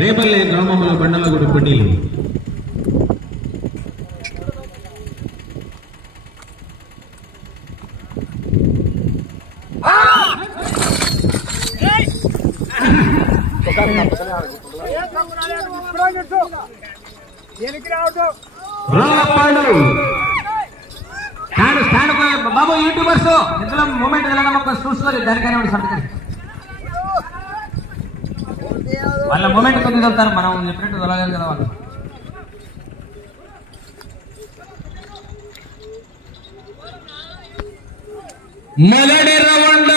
రేపల్లె గ్రామంలో బండలగూడ పోటీలు. బాబు యూట్యూబర్స్ ఇందులో మూమెంట్ చూసుకోవాలి, దానికైనా సంతకం వాళ్ళ మూమెంట్ కొద్దిగా వెళ్తారు, మనం చెప్పినట్టు వెళ్ళలేదు కదా వాళ్ళు. మొదటి రౌండ్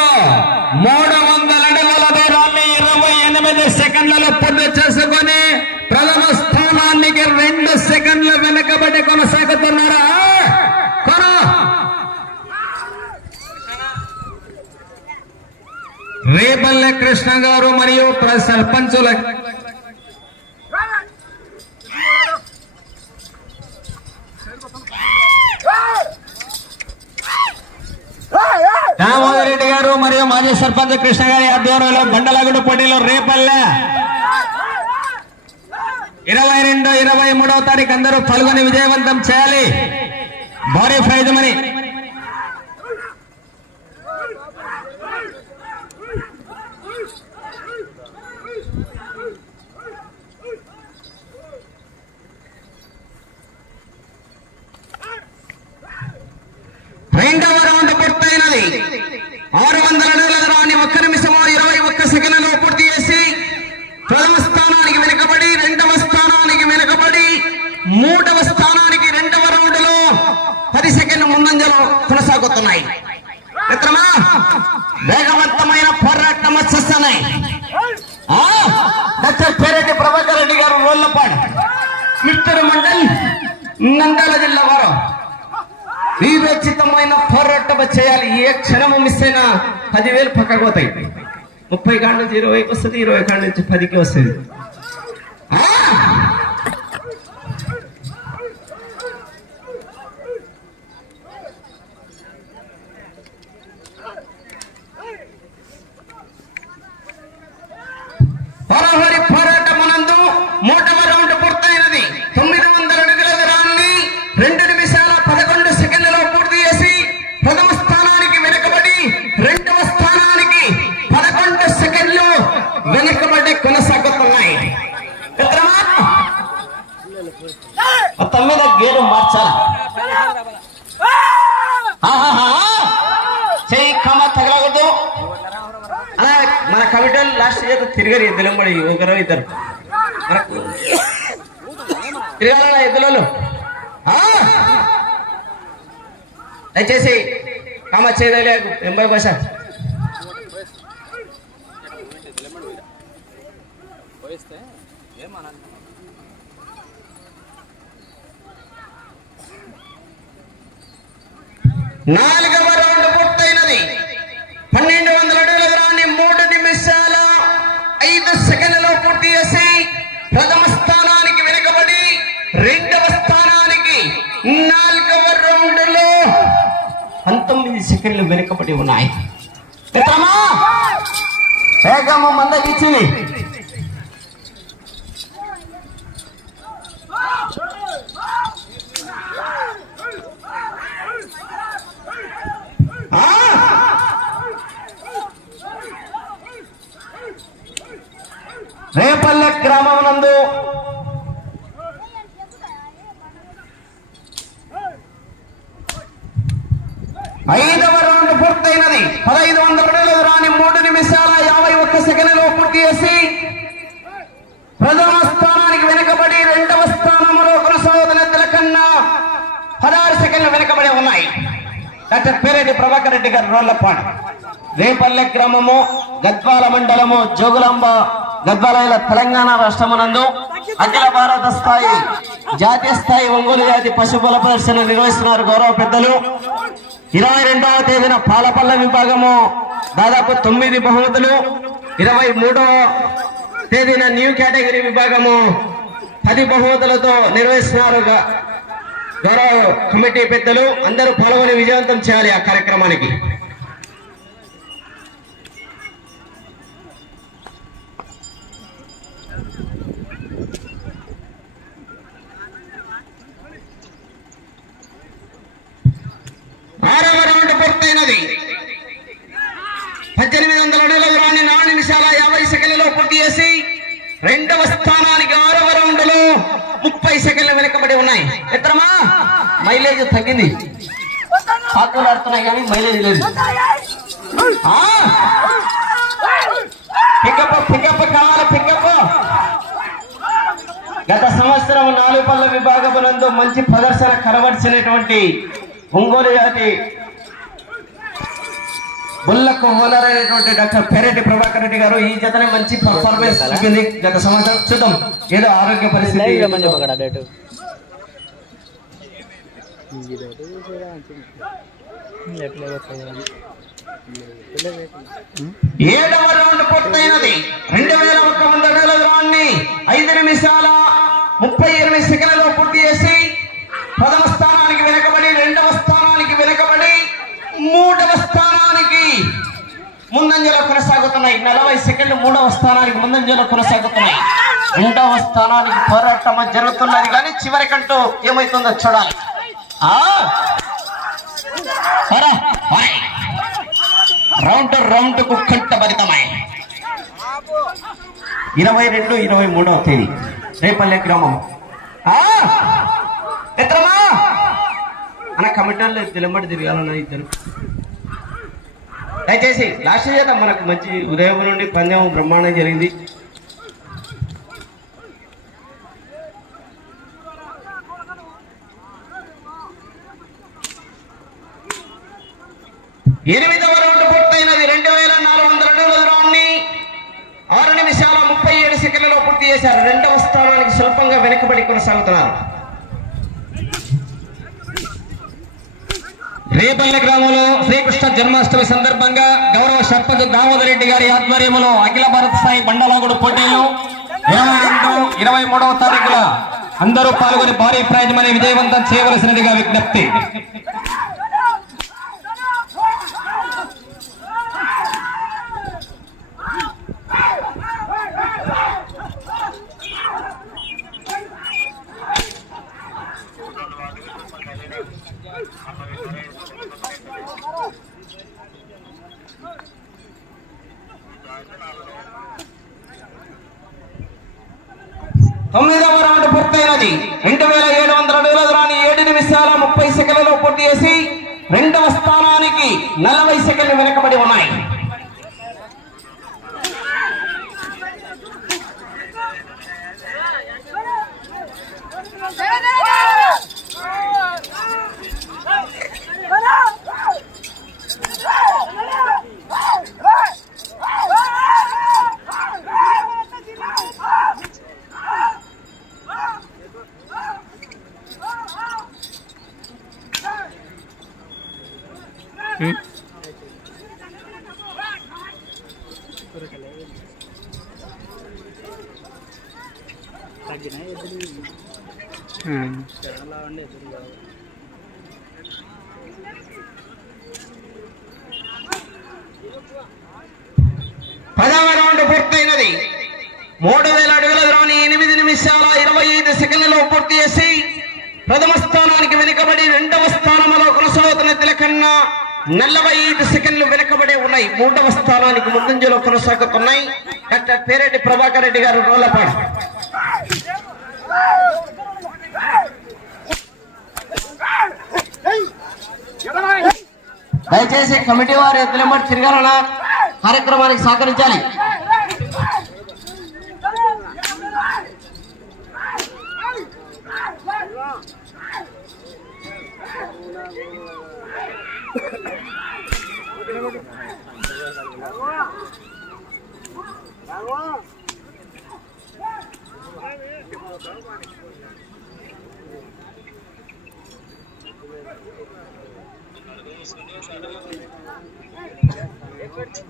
300 అడుగుల దూరాన్ని 28 సెకండ్లలో పూర్తి చేసుకుని ప్రథమ స్థానానికి 2 సెకండ్లు వెనుకబడి కొనసాగుతున్నారా? రేపల్లె కృష్ణ గారు మరియు సర్పంచుల దామోదర్ రెడ్డి గారు మరియు మాజీ సర్పంచ్ కృష్ణ గారి ఆధ్వర్యంలో బండలగూడ పోటీలో రేపల్లె 22, 23వ తారీఖు అందరూ పాల్గొని విజయవంతం చేయాలి. భారీ ప్రైజ్ మనీ. రెండవ రౌండ్ పూర్తయినది. 600 అడుగుల దూరాన్ని 1 నిమిషము 21 సెకండ్లలో పూర్తి చేసి ప్రథమ స్థానానికి వెనుకబడి 2వ స్థానానికి వెనుకబడి 3వ స్థానానికి 2వ రౌండ్ లో 10 సెకండ్ల ముందంజలో కొనసాగుతున్నాయి. మిత్రమా, వేగవంతమైన పోరాటం వచ్చేస్తున్నాయి. డాక్టర్ పేరెడ్డి ప్రభాకర్ రెడ్డి గారు రోళ్లపాడు మిత్తూరు మండల్ నంద్యాల జిల్లా వారు వివేచితమైన పోరాటం చేయాలి. ఏ క్షణము మిస్ అయినా 10,000 పక్కకు పోతాయి. 30 కాళ్ళ నుంచి 20కి వస్తుంది, 20 కాళ్ళ నుంచి 10కి వస్తుంది. హోరాహోరీ పోరాటమునందు 3వ రౌండ్ పూర్తయినది. 900 అడుగుల దూరాన్ని 2 నిమిషాల 11 సెకండ్లలో పూర్తి చేసి ప్రథమ స్థానానికి వెనుకబడి 2వ స్థానానికి 11 సెకండ్లు వెనుకబడి కొనసాగుతున్నాయి. మొత్తం మీద గేరు మార్చాలి. చెయ్యి కమ తగలగదు. అలా మన కమిటీలు లాస్ట్ ఇయర్ తిరగరు ఎద్దులం కూడా, 1-2 మనకు తిరగాల ఎద్దులలో. దయచేసి కామ చేయలేదు 80%. నాలుగవ రౌండ్ పూర్తయినది. 1200 అడుగుల దూరాన్ని 3 నిమిషాల 5 సెకండ్లలో పూర్తి చేసి ప్రథమ స్థానానికి వెనుకబడి 2వ స్థానానికి 4వ రౌండ్ లో 19 సెకండ్లు వెనుకబడి ఉన్నాయి. మిత్రమా, వేగము మందగించింది. రేపల్లె గ్రామం నందు 5వ రౌండ్ పూర్తయినది. 1500 అడుగుల దూరాన్ని 3 నిమిషాల 51 సెకండ్లలో పూర్తి చేసి ప్రథమ స్థానానికి వెనుకబడి 2వ స్థానంలో కొనసాగుతున్న కన్నా 16 సెకండ్లు వెనుకబడి ఉన్నాయి. డాక్టర్ పేరెడ్డి ప్రభాకర్ రెడ్డి గారు రోళ్లపాడు. రేపల్లె గ్రామము గద్వాల మండలము జోగులాంబ గద్వాల తెలంగాణ రాష్ట్రమునందు అఖిల భారత స్థాయి జాతీయ స్థాయి ఒంగోలు జాతి పశువుల ప్రదర్శన నిర్వహిస్తున్నారు గౌరవ పెద్దలు. 22వ తేదీన పాలపల్ల విభాగము దాదాపు 9 బహుమతులు, 23వ తేదీన న్యూ కేటగిరీ విభాగము 10 బహుమతులతో నిర్వహిస్తున్నారు గౌరవ కమిటీ పెద్దలు. అందరూ పాల్గొని విజయవంతం చేయాలి ఆ కార్యక్రమానికి. రెండవ స్థానానికి 6వ రౌండ్ లో 30 సెకండ్లు వెనకబడి ఉన్నాయి. మిత్రమా మైలేజ్ తగ్గింది, పాకులు ఆడుతున్నాయి కానీ మైలేజ్ లేదు. పికప్ కావాలి పికప్. గత సంవత్సరం 4 పళ్ళ విభాగమునందు మంచి ప్రదర్శన కనబరిచినటువంటి ఒంగోలు జాతి బుల్లకు ఓనర్ అయినటువంటి డాక్టర్ పేరెడ్డి ప్రభాకర్ రెడ్డి గారు ఈ జతనే మంచి పర్ఫార్మెన్స్ చూపింది గత సంవత్సరం. చూద్దాం ఏదో ఆరోగ్య పరిస్థితి. 7వ రౌండ్ పూర్తయినది. 2100 అడుగుల దూరాన్ని 5 నిమిషాల 38 సెకండ్లలో పూర్తి చేసి 10వ స్థానానికి వెనకబడి 2వ స్థానానికి వెనకబడి 3వ స్థానానికి ముందంజలో కొనసాగుతున్నాయి. 40 సెకండ్లు 3వ స్థానానికి ముందంజలో కొనసాగుతున్నాయి. 2వ స్థానానికి పోరాటం జరుగుతున్నది కానీ చివరికంటూ ఏమైతుందో చూడాలి. రౌండ్ కు కంటభరితమై 22, 23వ తేదీ రేపల్లె గ్రామం. మిత్రమా అన్న కమిటీలో నిలబడి తిరగాలన్న ఇద్దరు దయచేసి. లాస్ట్ చేద్దాం, మనకు మంచి ఉదయం నుండి పందెం బ్రహ్మాండం జరిగింది. ఎనిమిదవ రౌండ్ పూర్తయినది. 2400 అడుగుల దూరాన్ని 6 నిమిషాల 37 సెకండ్లలో పూర్తి చేశారు. 2వ స్థానానికి స్వల్పంగా వెనుకబడి కొనసాగుతున్నారు. రేపల్లె గ్రామంలో శ్రీకృష్ణ జన్మాష్టమి సందర్భంగా గౌరవ సర్పంచ్ దామోదర్ రెడ్డి గారి ఆధ్వర్యంలో అఖిల భారత స్థాయి బండలాగుడు పోటీలు 22, 23వ తారీఖుల అందరూ పాల్గొని భారీ ప్రైజ్ మనీ విజయవంతం చేయవలసినదిగా విజ్ఞప్తి. తొమ్మిదవ రౌండ్ పూర్తయినది. 2700 అడుగుల దూరాన్ని 7 నిమిషాల 30 సెకండ్లలో పూర్తి చేసి 2వ స్థానానికి 40 సెకండ్లు వెనకబడి ఉన్నాయి. పదవ రౌండ్ పూర్తయినది. 3000 అడుగుల దూరాన్ని 8 నిమిషాల 25 సెకండ్లలో పూర్తి చేసి 1వ స్థానానికి వెనుకబడి 2వ స్థానంలో కొనసాగుతున్న తిలకన్నా 45 సెకండ్లు వెనుకబడి ఉన్నాయి. 3వ స్థానానికి ముందంజలో కొనసాగుతున్నాయి. డాక్టర్ పేరెడ్డి ప్రభాకర్ రెడ్డి గారు రోలపాడు. దయచేసి కమిటీ వారు ఎద్దులెంబడి తిరగాలన్నా కార్యక్రమానికి సహకరించాలి.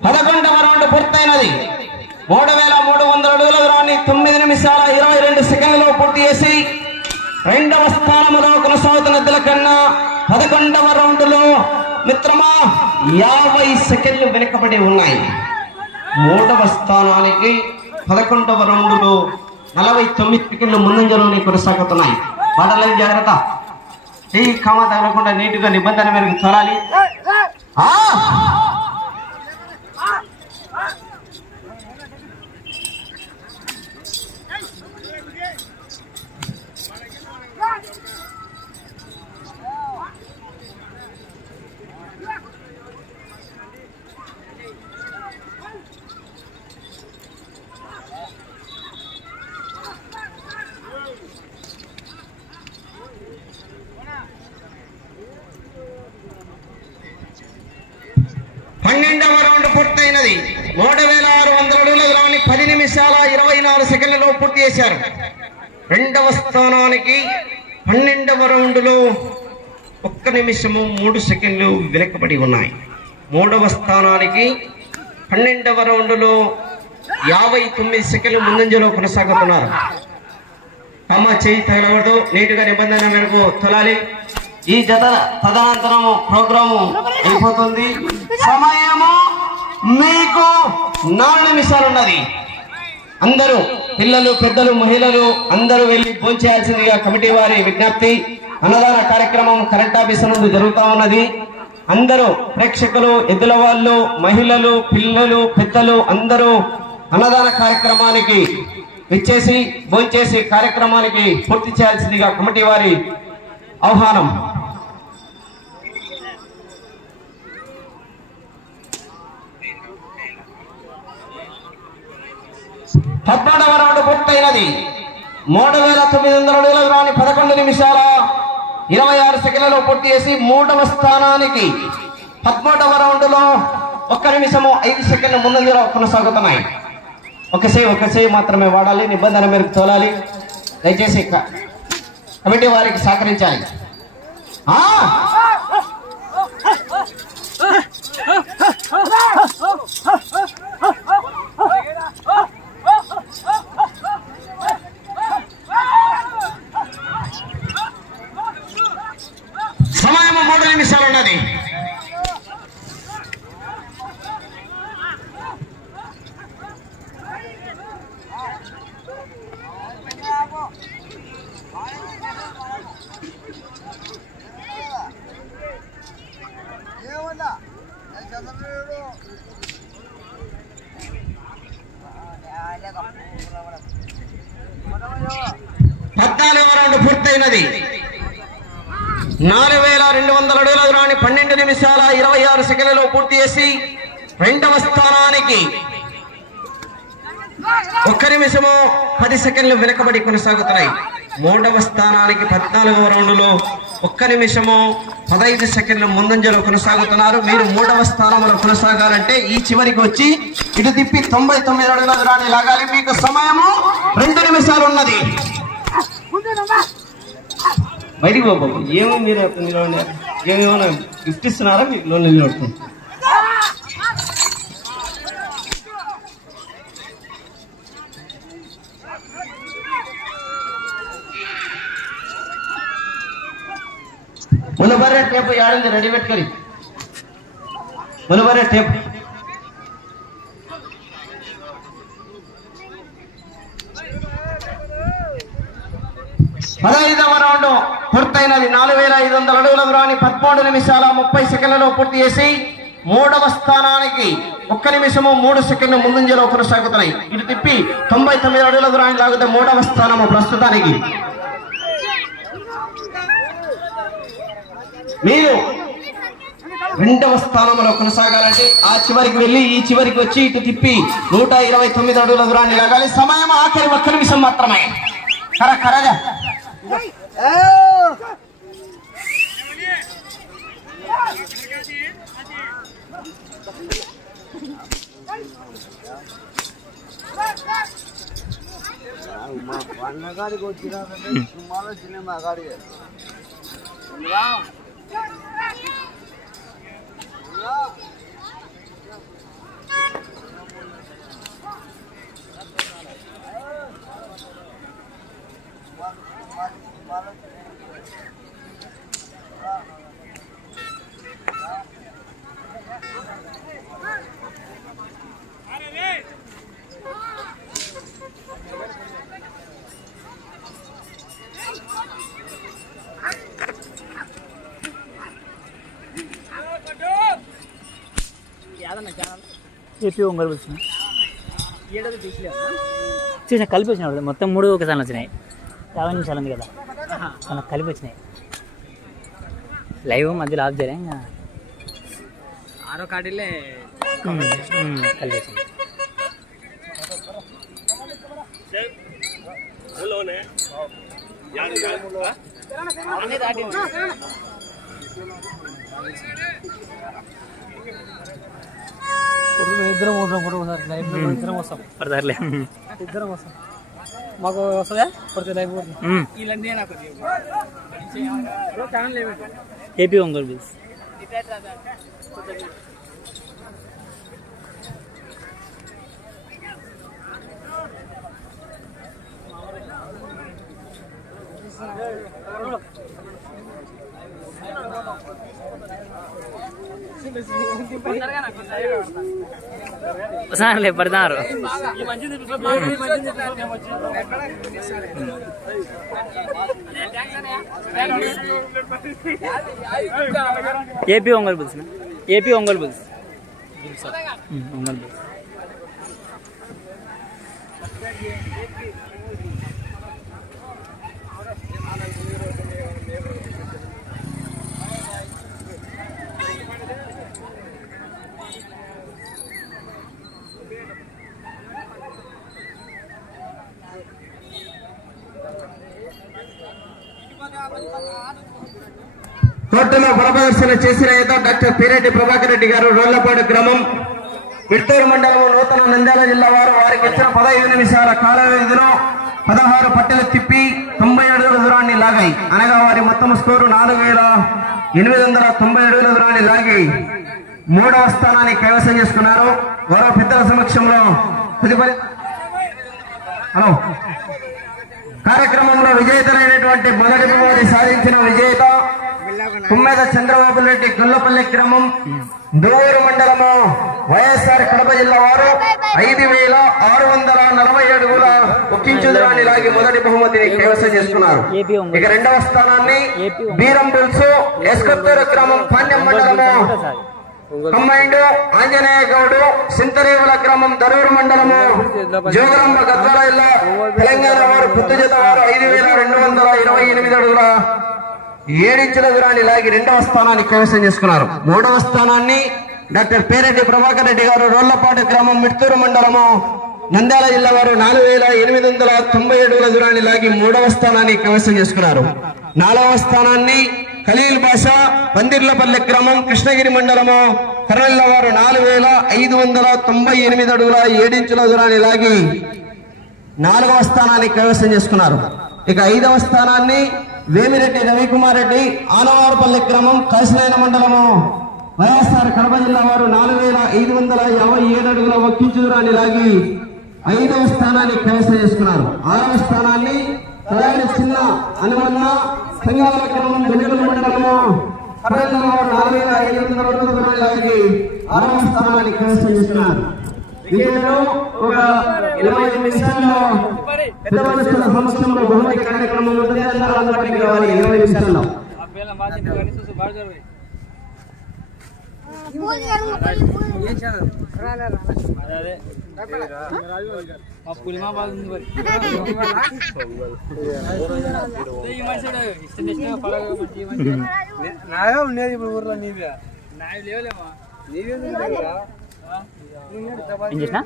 పదకొండవ రౌండ్ పూర్తయినది. 3300 అడుగుల దూరాన్ని 9 నిమిషాల 22 సెకండ్లలో పూర్తి చేసి 2వ స్థానంలో కొనసాగుతున్న తిలకన్నా 11వ రౌండ్ లో మిత్రమా 50 సెకండ్లు వెనుకబడి ఉన్నాయి. 3వ స్థానానికి 11వ రౌండ్ లో 49 సెకండ్లు ముందంజలోనే కొనసాగుతున్నాయి. వాటర్లైన్ జాగ్రత్త, ఈ కామ తగలకుండా నీటుగా నిబంధన మేరకు తోలాలి. 12వ రౌండ్ పూర్తయినది. 3600 అడుగుల దూరాన్ని 10 నిమిషాల 24 సెకండ్లలో పూర్తి చేశారు. రెండవ స్థానానికి 12వ రౌండ్లో 1 నిమిషము 3 సెకండ్లు వెనుకబడి ఉన్నాయి. మూడవ స్థానానికి 12వ రౌండ్లో 59 సెకండ్లు ముందంజలో కొనసాగుతున్నారు. అమ్మ చేయి తగలకూడదు, నీటుగా నిబంధన మేరకు తొలాలి. ఈ జత తదనంతరము ప్రోగ్రాము అయిపోతుంది. సమయము మీకు 4 నిమిషాలు ఉన్నది. అందరూ పిల్లలు, పెద్దలు, మహిళలు అందరూ వెళ్ళి భోంచేయాల్సిందిగా కమిటీ వారి విజ్ఞప్తి. అన్నదాన కార్యక్రమం కరెంట్ ఆఫీస్ నుండి జరుగుతూ ఉన్నది. అందరూ ప్రేక్షకులు, ఎద్దుల వాళ్ళు, మహిళలు, పిల్లలు, పెద్దలు అందరూ అన్నదాన కార్యక్రమానికి విచ్చేసి భోంచేసి కార్యక్రమానికి పూర్తి చేయాల్సిందిగా కమిటీ వారి ఆహ్వానం. పద్నాలుగవ రౌండ్ పూర్తయినది. 3900 అడుగుల దూరాన్ని 11 నిమిషాల 26 సెకండ్లలో పూర్తి చేసి మూడవ స్థానానికి 13వ రౌండ్లో 1 నిమిషము 5 సెకండ్ల ముందంజలో కొనసాగుతున్నాయి. ఒక సేవ్ మాత్రమే వాడాలి, నిబంధన మేరకు తోలాలి. దయచేసి కమిటీ వారికి సహకరించాలి. సమయం 3 నిమిషాలు ఉన్నది. రౌండ్ పూర్తయినది. 4200 అడుగుల దూరాన్ని 12 నిమిషాల 26 సెకండ్లలో పూర్తి చేసి రెండవ స్థానానికి 1 నిమిషము 10 సెకండ్లు వెనుకబడి కొనసాగుతున్నాయి. మూడవ స్థానానికి 14వ రౌండ్లో 1 నిమిషము 15 సెకండ్ల ముందంజలో కొనసాగుతున్నారు. మీరు 3వ స్థానంలో కొనసాగాలంటే ఈ చివరికి వచ్చి ఇటు తిప్పి 99 అడుగుల దూరాన్ని లాగాలి. మీకు సమయము 2 నిమిషాలు ఉన్నది. బయటికి బాబు, ఏమో మీరు ఏమేమో గిఫ్ట్ ఇస్తున్నారా? మీకు లోన్ నిలబడుతుంది. మునబర్రే టేపు ఏడుంది, రెడీ పెట్టుకొని మునబర్రే టేపు. పదహైదవ రౌండ్ పూర్తయినది. 4500 అడుగుల దూరాన్ని 13 నిమిషాల 30 సెకండ్లలో పూర్తి చేసి మూడవ స్థానానికి 1 నిమిషము 3 సెకండ్లు ముందంజలో కొనసాగుతున్నాయి. ఇటు తిప్పి 99 అడుగుల దూరాన్ని లాగితే మూడవ స్థానము ప్రస్తుతానికి. మీరు రెండవ స్థానంలో కొనసాగాలంటే ఆ చివరికి వెళ్ళి ఈ చివరికి వచ్చి ఇటు తిప్పి 129 అడుగుల దూరాన్ని లాగాలి. సమయం ఆఖరి 1 నిమిషం మాత్రమే. కరగా గాడికి వచ్చిన సినిమా గాడి ఏపీ ఒంగోలు వచ్చిన చూసిన కలిపి వచ్చినాడు. మొత్తం 3 ఒకసారి వచ్చినాయి. 50 నిమిషాలు ఉంది కదా, మనకు కలిపి వచ్చినాయి. లైవ్ మధ్యలో ఆఫ్ చేయలే, ఇంకా 6వ కార్డులే కలిపి వచ్చినాయి. ఇద్దరం వస్తాం కూడా ఒకసారి లైఫ్ ఇద్దరం వస్తాం పడతారులే. ఇద్దరం వస్తాం మాకు వస్తుందా పడితే లైఫ్ ఏపీ ఒంగోలు బుల్స్. సార్లే పడతారు. AP Ongole bulls. AP Ongole bulls. Ongole bulls. కోర్టులో బలప్రదర్శన చేసిన డాక్టర్ పిరెడ్డి ప్రభాకర్ రెడ్డి గారు, రోళ్లపాడు గ్రామం, విట్టూరు మండలం, నూతన నంద్యాల జిల్లా వారు వారికి ఇచ్చిన 15 నిమిషాల కాల వ్యవధిలో 16 పట్టెలు తిప్పి 90 అడుగుల దూరాన్ని లాగాయి. అనగా వారి మొత్తం స్కోరు 4,890 అడుగుల దూరాన్ని లాగి 3వ స్థానాన్ని కైవసం చేసుకున్నారు. వారు పెద్దల సమక్షంలో తదుపరి కార్యక్రమంలో విజేతలైనటువంటి మొదటి బహుమతి సాధించిన విజేత తుమ్మెద చంద్రబాబు రెడ్డి, గొల్లపల్లి గ్రామం, దూరు మండలము, వైఎస్ఆర్ కడప జిల్లా వారు 5,640 అడుగుల ఒక్కించు దూరాన్ని లాగి మొదటి బహుమతిని కైవసం చేసుకున్నారు. ఇక 2వ స్థానాన్ని బీరం బుల్స్, ఎస్కొత్తూరు గ్రామం, పాండ్యం మండలము, కంబైండ్ ఆంజనేయ గౌడు, సింతరేవుల గ్రామం, దరూరు మండలము, జోగులాంబ గద్వాల జిల్లా, తెలంగాణ వారు పుత్తు జత వారు 5,228 అడుగుల 7 ఇంచుల దూరాన్ని లాగి 2వ స్థానాన్ని కైవసం చేసుకున్నారు. 3వ స్థానాన్ని డాక్టర్ పేరెడ్డి ప్రభాకర్ రెడ్డి గారు, రోళ్లపాడు గ్రామం, మిట్టూరు మండలము, నంద్యాల జిల్లా వారు 4,890 అడుగుల దూరాన్ని లాగి 3వ స్థానాన్ని కైవసం చేసుకున్నారు. 4వ స్థానాన్ని ఖలీల్ బాషా, పందిర్లపల్లి గ్రామం, కృష్ణగిరి మండలము, కర్నూలు వారు 4,598 అడుగుల 7 ఇంచుల దూరాన్ని లాగి 4వ స్థానాన్ని కైవసం చేసుకున్నారు. ఇక 5వ స్థానాన్ని వేమిరెడ్డి రవికుమార్ రెడ్డి, ఆనవారపల్లి గ్రామం, కాశీనాయన మండలము, వైఎస్ఆర్ కడప జిల్లా వారు 4,557 అడుగుల 1 ఇంచు దూరాన్ని లాగి 5వ స్థానాన్ని కైవసం చేసుకున్నారు. 6వ స్థానాన్ని తలాడి చిన్న అనుమన్న, సంగాల గ్రామం, వెలుగుల మండలము, కర్నూలు వారు 4,500 అడుగుల దూరాన్ని లాగి 6వ స్థానాన్ని కైవసం చేసుకున్నారు. వీటిలో ఒక 20 నిమిషాల్లో పెద్ద మనుషుల సమక్షంలో బహుమతి కార్యక్రమం ఉంటుంది. అందరూ అందుబాటులోకి రావాలి 20 నిమిషాల్లో. నాయో ఉండేది ఇప్పుడు ఊర్లో నీవే లేవులేమా నీవే ఏం చేసినా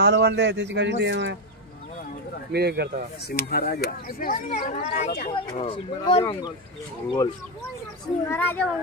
4 వంటే తెచ్చి కడింటే ఏమో మీరే కడతావా? సింహరాజా సింహరాజా ఒంగోలు